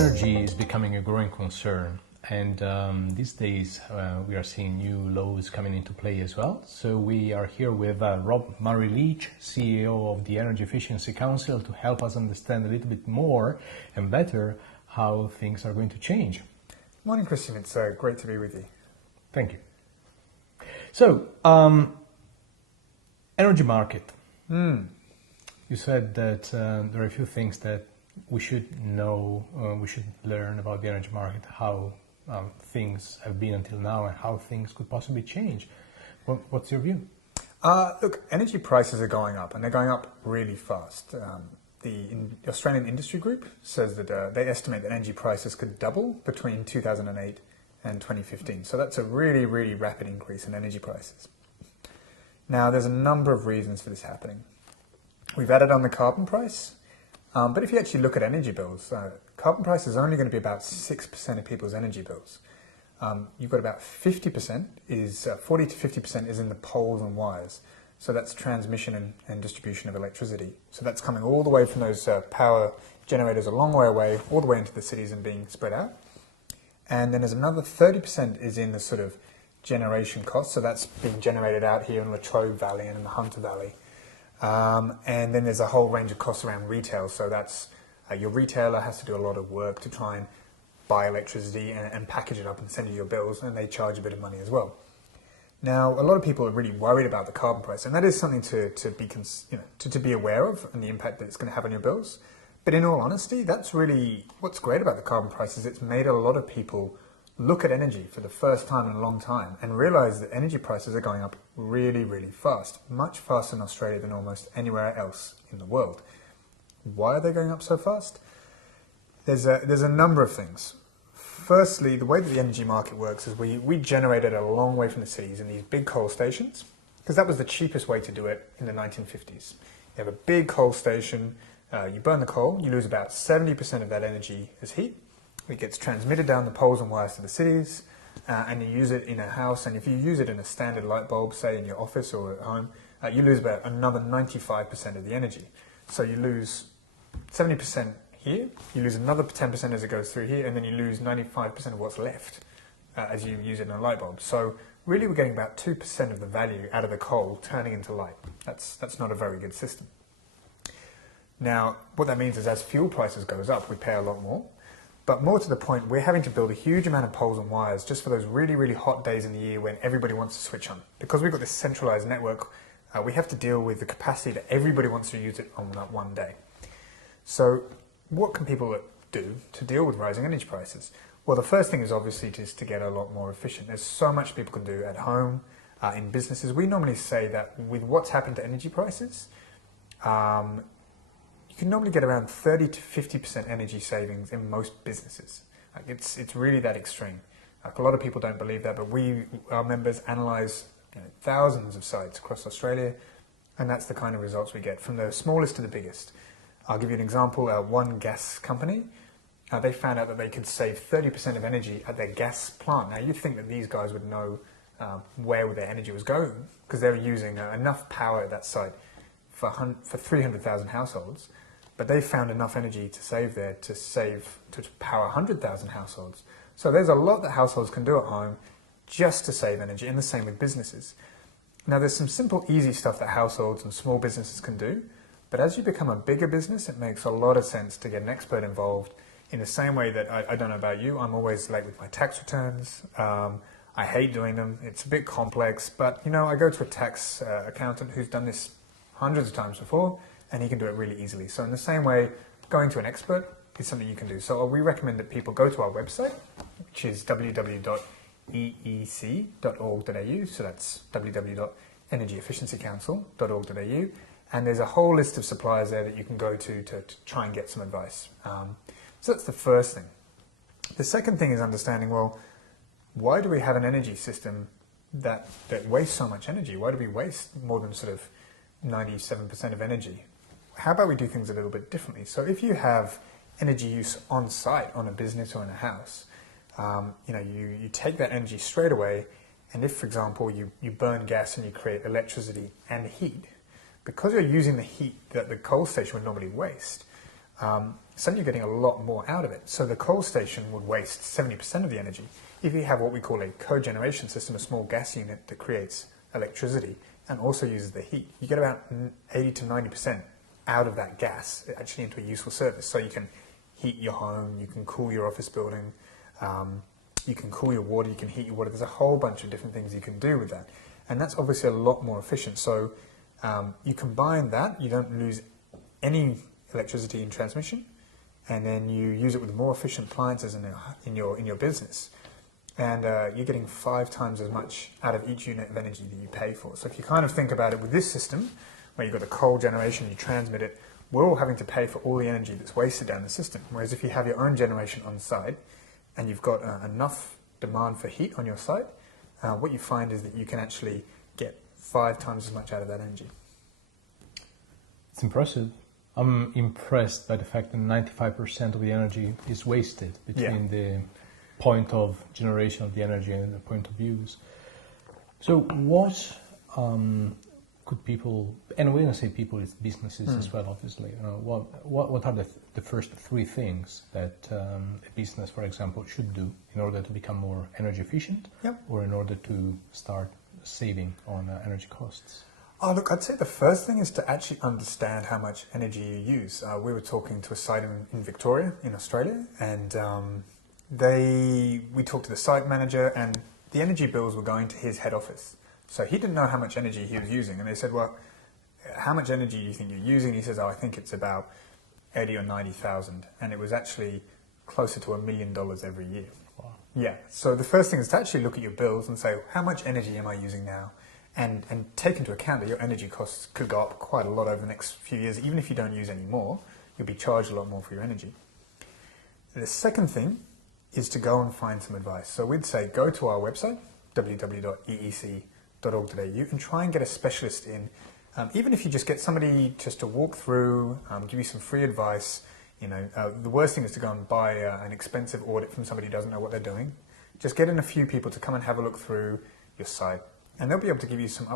Energy is becoming a growing concern, and these days we are seeing new laws coming into play as well. So we are here with Murray-Leach, CEO of the Energy Efficiency Council, to help us understand a little bit more and better how things are going to change. Morning, Christian. It's great to be with you. Thank you. So, energy market. You said that there are a few things that we should know, we should learn about the energy market, how things have been until now and how things could possibly change. What's your view? Look, energy prices are going up, and they're going up really fast. The Australian Industry Group says that they estimate that energy prices could double between 2008 and 2015. So that's a really, really rapid increase in energy prices. Now, there's a number of reasons for this happening. We've added on the carbon price, but if you actually look at energy bills, carbon price is only going to be about 6% of people's energy bills. You've got about 50% is, 40 to 50% is in the poles and wires. So that's transmission and distribution of electricity. So that's coming all the way from those power generators a long way away, all the way into the cities and being spread out. And then there's another 30% is in the sort of generation costs. So that's being generated out here in Latrobe Valley and in the Hunter Valley. And then there's a whole range of costs around retail. So that's your retailer has to do a lot of work to try and buy electricity and package it up and send you your bills, and they charge a bit of money as well. Now, a lot of people are really worried about the carbon price, and that is something to be aware of and the impact that it's going to have on your bills. But in all honesty, that's really what's great about the carbon price is it's made a lot of people look at energy for the first time in a long time and realize that energy prices are going up really, really fast, much faster in Australia than almost anywhere else in the world. Why are they going up so fast? There's a number of things. Firstly, the way that the energy market works is we generated a long way from the cities in these big coal stations, because that was the cheapest way to do it in the 1950s. You have a big coal station, you burn the coal, you lose about 70% of that energy as heat. It gets transmitted down the poles and wires to the cities, and you use it in a house. And if you use it in a standard light bulb, say in your office or at home, you lose about another 95% of the energy. So you lose 70% here, you lose another 10% as it goes through here, and then you lose 95% of what's left as you use it in a light bulb. So really we're getting about 2% of the value out of the coal turning into light. That's not a very good system. Now, what that means is as fuel prices goes up, we pay a lot more. But more to the point, we're having to build a huge amount of poles and wires just for those really, really hot days in the year when everybody wants to switch on. Because we've got this centralized network, we have to deal with the capacity that everybody wants to use it on that one day. So what can people do to deal with rising energy prices? Well, the first thing is obviously just to get a lot more efficient. There's so much people can do at home, in businesses. We normally say that with what's happened to energy prices, you can normally get around 30 to 50% energy savings in most businesses. It's really that extreme. A lot of people don't believe that, but our members analyse thousands of sites across Australia, and that's the kind of results we get from the smallest to the biggest. I'll give you an example. One gas company, they found out that they could save 30% of energy at their gas plant. Now, you'd think that these guys would know where their energy was going, because they were using enough power at that site for 300,000 households. But they found enough energy to save there to power 100,000 households. So there's a lot that households can do at home just to save energy, and the same with businesses. Now, there's some simple, easy stuff that households and small businesses can do. But as you become a bigger business, it makes a lot of sense to get an expert involved in the same way that, I don't know about you, I'm always late with my tax returns. I hate doing them. It's a bit complex, but I go to a tax accountant who's done this hundreds of times before, and he can do it really easily. So in the same way, going to an expert is something you can do. So we recommend that people go to our website, which is www.eec.org.au. So that's www.energyefficiencycouncil.org.au. And there's a whole list of suppliers there that you can go to try and get some advice. So that's the first thing. The second thing is understanding, well, why do we have an energy system that wastes so much energy? Why do we waste more than sort of 97% of energy? How about we do things a little bit differently? So if you have energy use on site, on a business or in a house, you take that energy straight away, and if, for example, you burn gas and you create electricity and heat, because you're using the heat that the coal station would normally waste, suddenly you're getting a lot more out of it. So the coal station would waste 70% of the energy. If you have what we call a cogeneration system, a small gas unit that creates electricity and also uses the heat, you get about 80 to 90% out of that gas actually into a useful service. So you can heat your home, you can cool your office building, you can cool your water, you can heat your water. There's a whole bunch of different things you can do with that. And that's obviously a lot more efficient. So you combine that, you don't lose any electricity in transmission, and then you use it with more efficient appliances in your business. And you're getting 5 times as much out of each unit of energy that you pay for. So if you kind of think about it with this system, where you've got the coal generation, you transmit it, we're all having to pay for all the energy that's wasted down the system. Whereas if you have your own generation on site, and you've got enough demand for heat on your site, what you find is that you can actually get 5 times as much out of that energy. It's impressive. I'm impressed by the fact that 95% of the energy is wasted between the point of generation of the energy and the point of use. So what could people, and when I say people, it's businesses as well, obviously. What are the first 3 things that a business, for example, should do in order to become more energy efficient, or in order to start saving on energy costs? Oh, look, I'd say the first thing is to actually understand how much energy you use. We were talking to a site in Victoria, in Australia, and we talked to the site manager, and the energy bills were going to his head office. So he didn't know how much energy he was using. And they said, well, how much energy do you think you're using? He says, oh, I think it's about 80 or 90,000. And it was actually closer to $1 million every year. Wow. Yeah. So the first thing is to actually look at your bills and say, how much energy am I using now? And take into account that your energy costs could go up quite a lot over the next few years. Even if you don't use any more, you'll be charged a lot more for your energy. The second thing is to go and find some advice. So we'd say, go to our website, www.eec.org.au, and try and get a specialist in. Even if you just get somebody just to walk through, give you some free advice. The worst thing is to go and buy an expensive audit from somebody who doesn't know what they're doing. Just get in a few people to come and have a look through your site, and they'll be able to give you some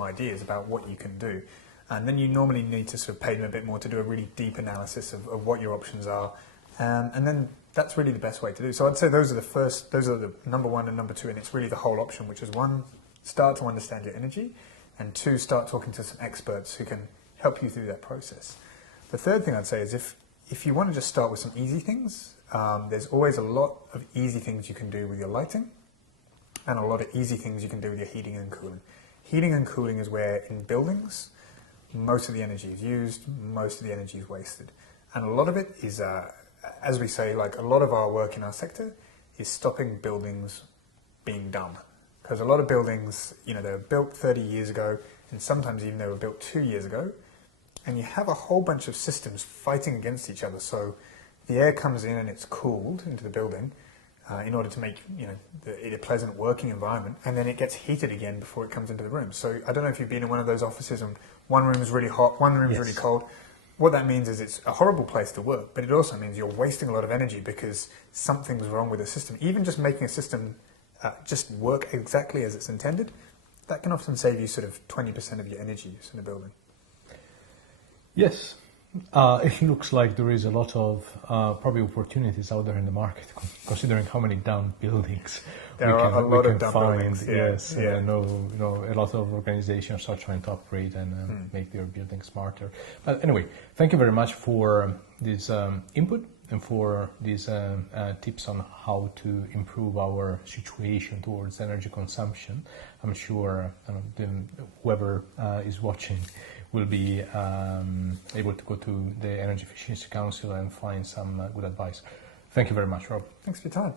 ideas about what you can do. And then you normally need to sort of pay them a bit more to do a really deep analysis of what your options are. And then that's really the best way to do. So I'd say those are the number 1 and number 2, and it's really the whole option, which is 1, start to understand your energy, and 2, start talking to some experts who can help you through that process. The third thing I'd say is if you want to just start with some easy things, there's always a lot of easy things you can do with your lighting, and a lot of easy things you can do with your heating and cooling. Heating and cooling is where in buildings, most of the energy is used, most of the energy is wasted. And a lot of it is, as we say, like a lot of our work in our sector is stopping buildings being dumb. Because a lot of buildings, they were built 30 years ago, and sometimes even they were built 2 years ago, and you have a whole bunch of systems fighting against each other. So the air comes in and it's cooled into the building in order to make it a pleasant working environment, and then it gets heated again before it comes into the room. So I don't know if you've been in one of those offices and one room is really hot, one room is really cold. What that means is it's a horrible place to work, but it also means you're wasting a lot of energy because something's wrong with the system. Even just making a system just work exactly as it's intended, that can often save you sort of 20% of your energy use in a building. Yes. It looks like there is a lot of probably opportunities out there in the market, considering how many down buildings there are a lot of dumb find. buildings. Yes, yeah. I know, a lot of organizations are trying to upgrade and make their buildings smarter. But anyway, thank you very much for this input and for these tips on how to improve our situation towards energy consumption. I'm sure whoever is watching will be able to go to the Energy Efficiency Council and find some good advice. Thank you very much, Rob. Thanks for your time.